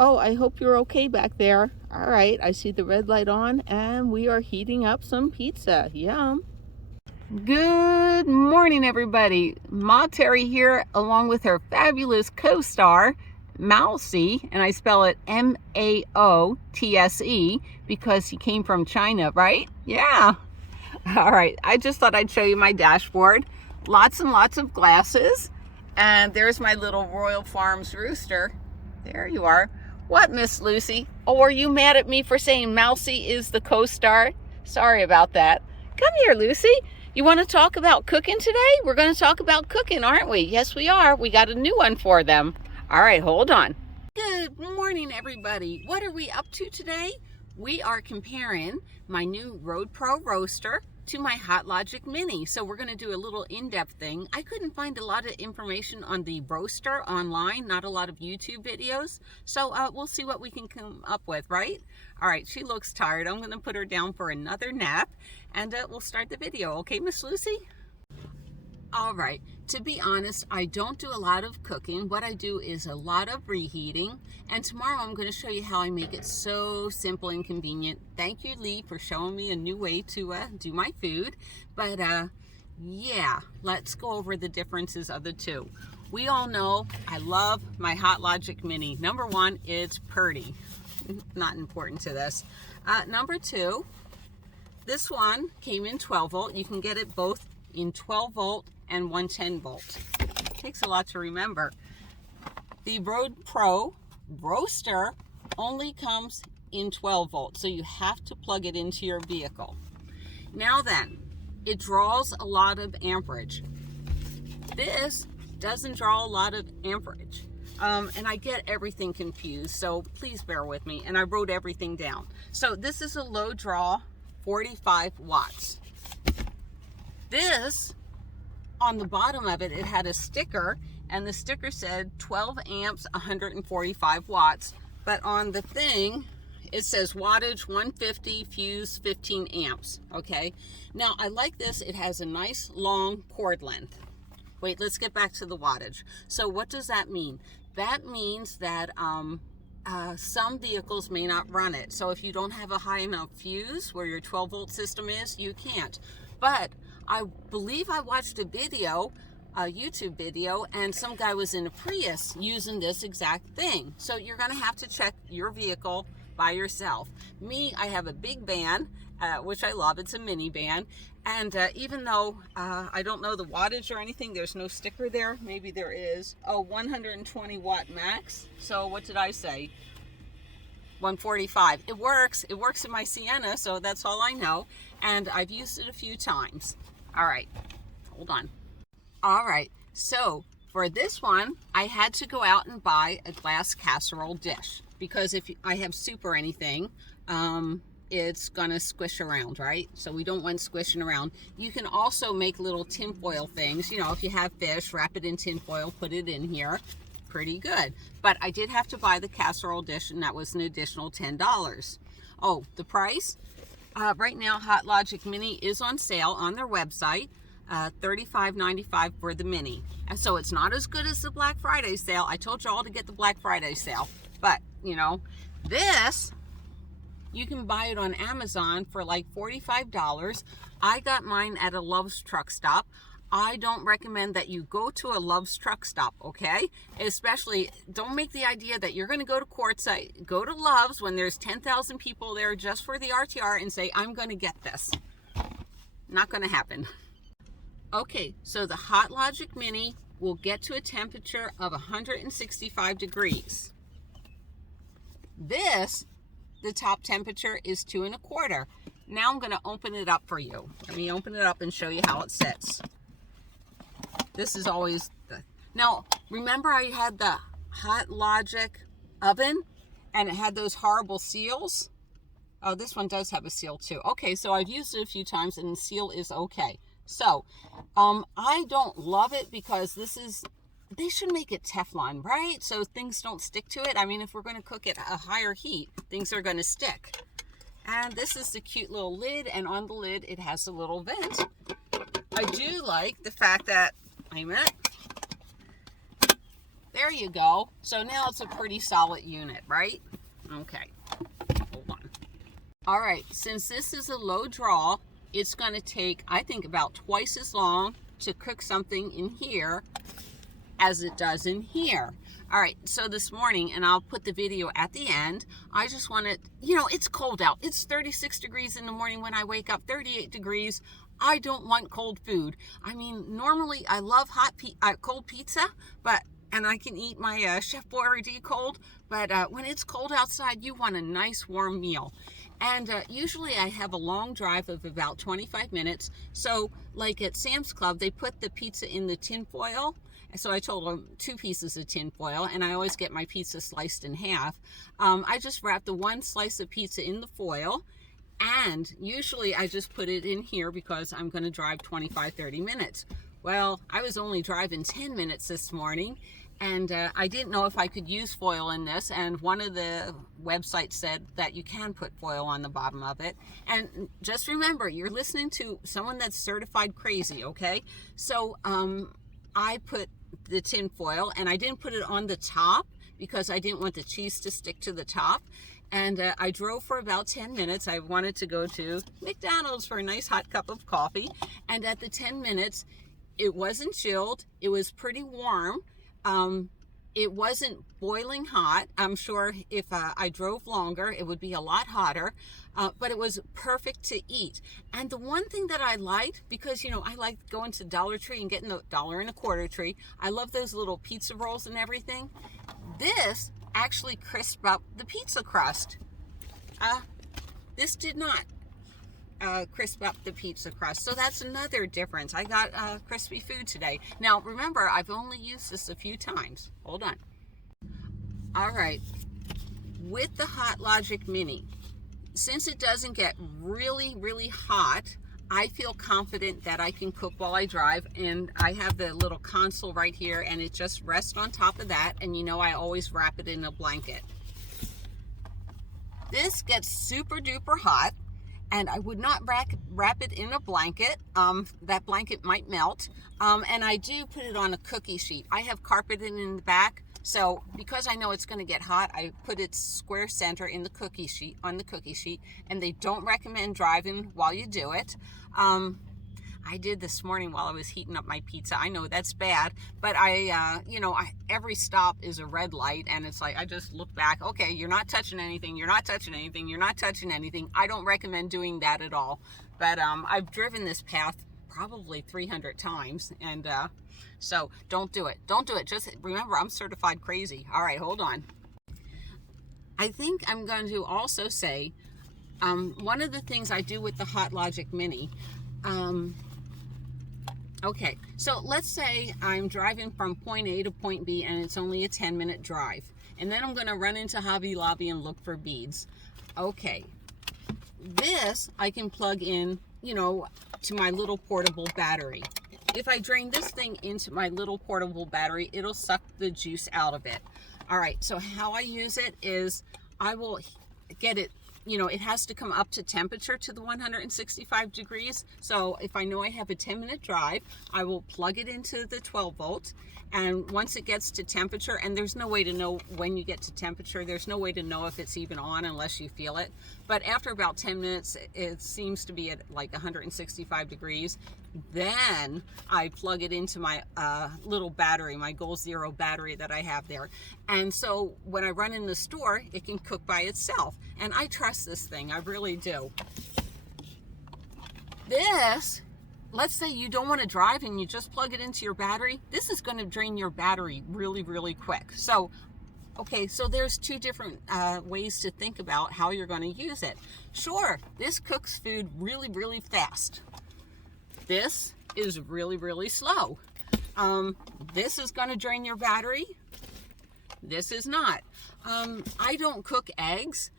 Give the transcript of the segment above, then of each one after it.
Oh, I hope you're okay back there. All right, I see the red light on, and we are heating up some pizza. Yum. Good morning, everybody. Ma Terry here, along with her fabulous co-star, Mousy, and I spell it Maotse because he came from China, right? Yeah. All right, I just thought I'd show you my dashboard. Lots and lots of glasses. And there's my little Royal Farms rooster. There you are. What, Miss Lucy? Oh, are you mad at me for saying Mousy is the co-star? Sorry about that. Come here, Lucy. You want to talk about cooking today? We're going to talk about cooking, aren't we? Yes, we are. We got a new one for them. All right, hold on. Good morning, everybody. What are we up to today? We are comparing my new Road Pro roaster to my Hot Logic Mini. So we're going to do a little in-depth thing. I couldn't find a lot of information on the roaster online, not a lot of YouTube videos. So we'll see what we can come up with, right? All right, she looks tired. I'm going to put her down for another nap, and we'll start the video. Okay, Miss Lucy? All right, to be honest, I don't do a lot of cooking. What I do is a lot of reheating, and tomorrow I'm going to show you how I make it so simple and convenient. Thank you, Lee, for showing me a new way to do my food. But yeah, let's go over the differences of the two. We all know I love my Hot Logic Mini. Number one, it's pretty. Not important to this. Number two, this one came in 12 volt. You can get it both in 12 volt and 110 volt. Takes a lot to remember. The Road Pro roaster only comes in 12 volt, so you have to plug it into your vehicle. Now then, it draws a lot of amperage. This doesn't draw a lot of amperage. And I get everything confused, so please bear with me. And I wrote everything down. So this is a low draw, 45 watts. This, on the bottom of it, it had a sticker, and the sticker said 12 amps, 145 watts. But on the thing, it says wattage 150, fuse 15 amps, okay? Now, I like this. It has a nice long cord length. Wait, let's get back to the wattage. So what does that mean? That means that some vehicles may not run it. So if you don't have a high enough fuse where your 12 volt system is, you can't. But I believe I watched a video, a YouTube video, and some guy was in a Prius using this exact thing. So you're going to have to check your vehicle by yourself. Me, I have a big van, which I love. It's a minivan. And even though I don't know the wattage or anything, there's no sticker there. Maybe there is. Oh, 120 watt max. So what did I say? 145. It works. It works in my Sienna, so that's all I know. And I've used it a few times. All right, hold on. All right, so for this one, I had to go out and buy a glass casserole dish because if I have soup or anything, it's gonna squish around, right? So we don't want squishing around. You can also make little tinfoil things. You know, if you have fish, wrap it in tinfoil, put it in here. Pretty good. But I did have to buy the casserole dish, and that was an additional $10. Oh, the price? Right now, Hot Logic Mini is on sale on their website, $35.95 for the Mini. And so it's not as good as the Black Friday sale. I told you all to get the Black Friday sale. But, you know, this, you can buy it on Amazon for like $45. I got mine at a Love's truck stop. I don't recommend that you go to a Love's truck stop, okay? Especially, don't make the idea that you're going to go to Quartzsite, go to Love's when there's 10,000 people there just for the RTR and say, I'm going to get this. Not going to happen. Okay, so the Hot Logic Mini will get to a temperature of 165 degrees. This, the top temperature is 2¼ Now I'm going to open it up for you. Let me open it up and show you how it sits. This is always the... Now, remember I had the Hot Logic oven and it had those horrible seals? Oh, this one does have a seal too. Okay, so I've used it a few times and the seal is okay. So, I don't love it because this is... They should make it Teflon, right? So things don't stick to it. I mean, if we're going to cook at a higher heat, things are going to stick. And this is the cute little lid, and on the lid it has a little vent. I do like the fact that, wait a minute, There you go. So now it's a pretty solid unit, right? Okay, hold on. All right, since this is a low draw, it's going to take, I think, about twice as long to cook something in here as it does in here. All right, so this morning, and I'll put the video at the end, I just wanted, it's cold out. It's 36 degrees in the morning when I wake up, 38 degrees. I don't want cold food. I mean, normally I love cold pizza, and I can eat my Chef Boyardee cold, but when it's cold outside, you want a nice warm meal. And usually I have a long drive of about 25 minutes. So like at Sam's Club, they put the pizza in the tin foil. So I told them 2 pieces of tin foil, and I always get my pizza sliced in half. I just wrap the 1 slice of pizza in the foil, and usually I just put it in here because I'm going to drive 25-30 minutes. Well, I was only driving 10 minutes this morning, and I didn't know if I could use foil in this, and one of the websites said that you can put foil on the bottom of it. And just remember, you're listening to someone that's certified crazy, okay? So I put the tin foil, and I didn't put it on the top because I didn't want the cheese to stick to the top. And I drove for about 10 minutes. I wanted to go to McDonald's for a nice hot cup of coffee. And at the 10 minutes, it wasn't chilled. It was pretty warm. It wasn't boiling hot. I'm sure if I drove longer, it would be a lot hotter, but it was perfect to eat. And the one thing that I liked, because, I like going to Dollar Tree and getting the $1.25 tree. I love those little pizza rolls and everything. This actually crisped up the pizza crust. This did not crisp up the pizza crust. So that's another difference. I got crispy food today. Now, remember, I've only used this a few times. Hold on. All right. With the Hot Logic Mini, since it doesn't get really, really hot, I feel confident that I can cook while I drive. And I have the little console right here, and it just rests on top of that. And I always wrap it in a blanket. This gets super duper hot, and I would not wrap it in a blanket. That blanket might melt. And I do put it on a cookie sheet. I have carpeting in the back, so because I know it's going to get hot, I put it square center in the cookie sheet, and they don't recommend driving while you do it. I did this morning while I was heating up my pizza. I know that's bad, but every stop is a red light, and it's like I just look back. Okay, you're not touching anything. You're not touching anything. You're not touching anything. I don't recommend doing that at all. But I've driven this path probably 300 times, and so don't do it. Don't do it. Just remember, I'm certified crazy. All right, hold on. I think I'm going to also say one of the things I do with the Hot Logic Mini. Okay, so let's say I'm driving from point A to point B, and it's only a 10-minute drive. And then I'm going to run into Hobby Lobby and look for beads. Okay, this I can plug in, to my little portable battery. If I drain this thing into my little portable battery, it'll suck the juice out of it. All right, so how I use it is I will get it, it has to come up to temperature to the 165 degrees. So if I know I have a 10-minute drive, I will plug it into the 12 volt. And once it gets to temperature, and there's no way to know when you get to temperature, there's no way to know if it's even on unless you feel it. But after about 10 minutes, it seems to be at like 165 degrees. Then I plug it into my little battery, my Goal Zero battery that I have there. And so when I run in the store, it can cook by itself. And I trust this thing, I really do. This, let's say you don't want to drive and you just plug it into your battery. This is going to drain your battery really, really quick. So, okay, so there's 2 different ways to think about how you're going to use it. Sure, this cooks food really, really fast. This is really, really slow. This is going to drain your battery. This is not. I don't cook eggs.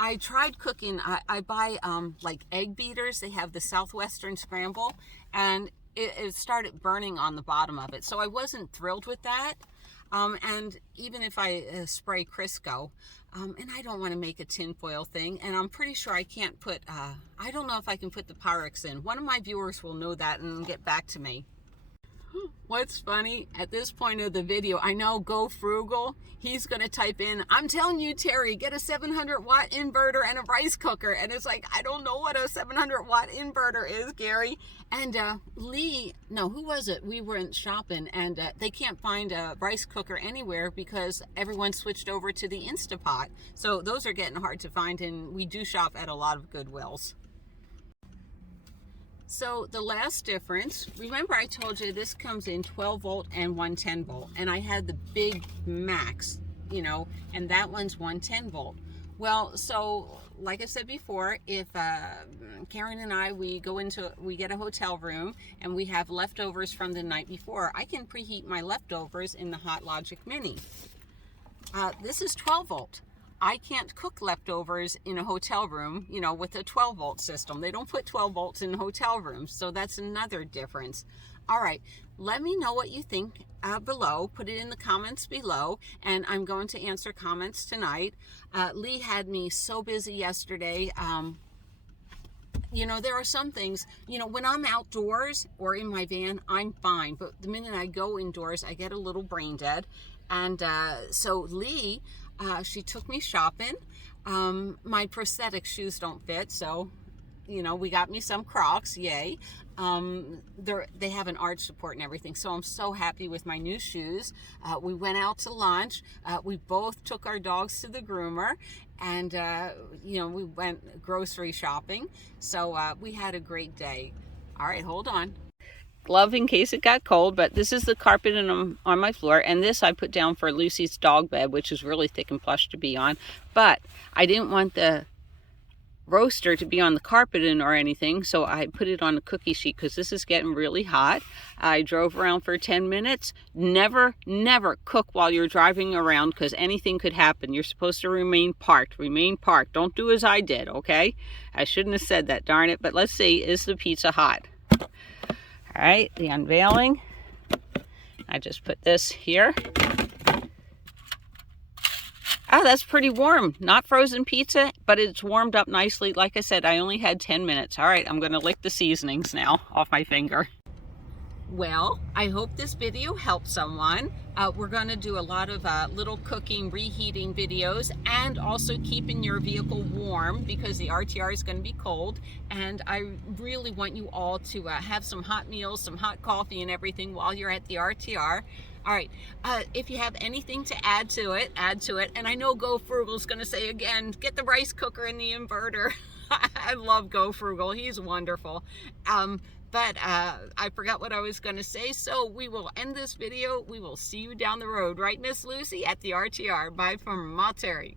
I tried cooking, I buy like egg beaters. They have the Southwestern Scramble, and it started burning on the bottom of it. So I wasn't thrilled with that. And even if I spray Crisco, and I don't want to make a tinfoil thing, and I'm pretty sure I can't put, I don't know if I can put the Pyrex in. One of my viewers will know that and get back to me. What's funny, at this point of the video, I know Go Frugal, he's going to type in, I'm telling you, Terry, get a 700-watt inverter and a rice cooker. And it's like, I don't know what a 700-watt inverter is, Gary. And Lee, no, who was it? We went shopping, and they can't find a rice cooker anywhere because everyone switched over to the Instapot. So those are getting hard to find, and we do shop at a lot of Goodwills. So the last difference, remember I told you this comes in 12 volt and 110 volt, and I had the big max, you know, and that one's 110 volt. Well, so like I said before, if Karen and I, we get a hotel room and we have leftovers from the night before, I can preheat my leftovers in the Hot Logic Mini. This is 12 volt. I can't cook leftovers in a hotel room, you know, with a 12 volt system. They don't put 12 volts in hotel rooms, so that's another difference. All right, let me know what you think below. Put it in the comments below, and I'm going to answer comments tonight. Lee had me so busy yesterday. You know, there are some things, you know, when I'm outdoors or in my van, I'm fine. But the minute I go indoors, I get a little brain dead. And so Lee, she took me shopping. My prosthetic shoes don't fit, so, you know, we got me some Crocs, yay. They have an arch support and everything, so I'm so happy with my new shoes. We went out to lunch. We both took our dogs to the groomer, and, you know, we went grocery shopping. So we had a great day. All right, hold on. Glove in case it got cold, but this is the carpet on my floor, and this I put down for Lucy's dog bed, which is really thick and plush to be on. But I didn't want the roaster to be on the carpet or anything, so I put it on a cookie sheet because this is getting really hot. I drove around for 10 minutes. Never cook while you're driving around because anything could happen. You're supposed to remain parked. Don't do as I did, okay? I shouldn't have said that, darn it. But let's see, is the pizza hot? All right, the unveiling. I just put this here. Oh, that's pretty warm. Not frozen pizza, but it's warmed up nicely. Like I said, I only had 10 minutes. All right, I'm going to lick the seasonings now off my finger. Well, I hope this video helped someone. We're going to do a lot of little cooking, reheating videos, and also keeping your vehicle warm because the RTR is going to be cold. And I really want you all to have some hot meals, some hot coffee and everything while you're at the RTR. All right, if you have anything to add to it, add to it. And I know Go Frugal is going to say again, get the rice cooker and the inverter. I love Go Frugal. He's wonderful. But I forgot what I was going to say, so we will end this video. We will see you down the road, right, Miss Lucy, at the RTR. Bye from Ma Terry.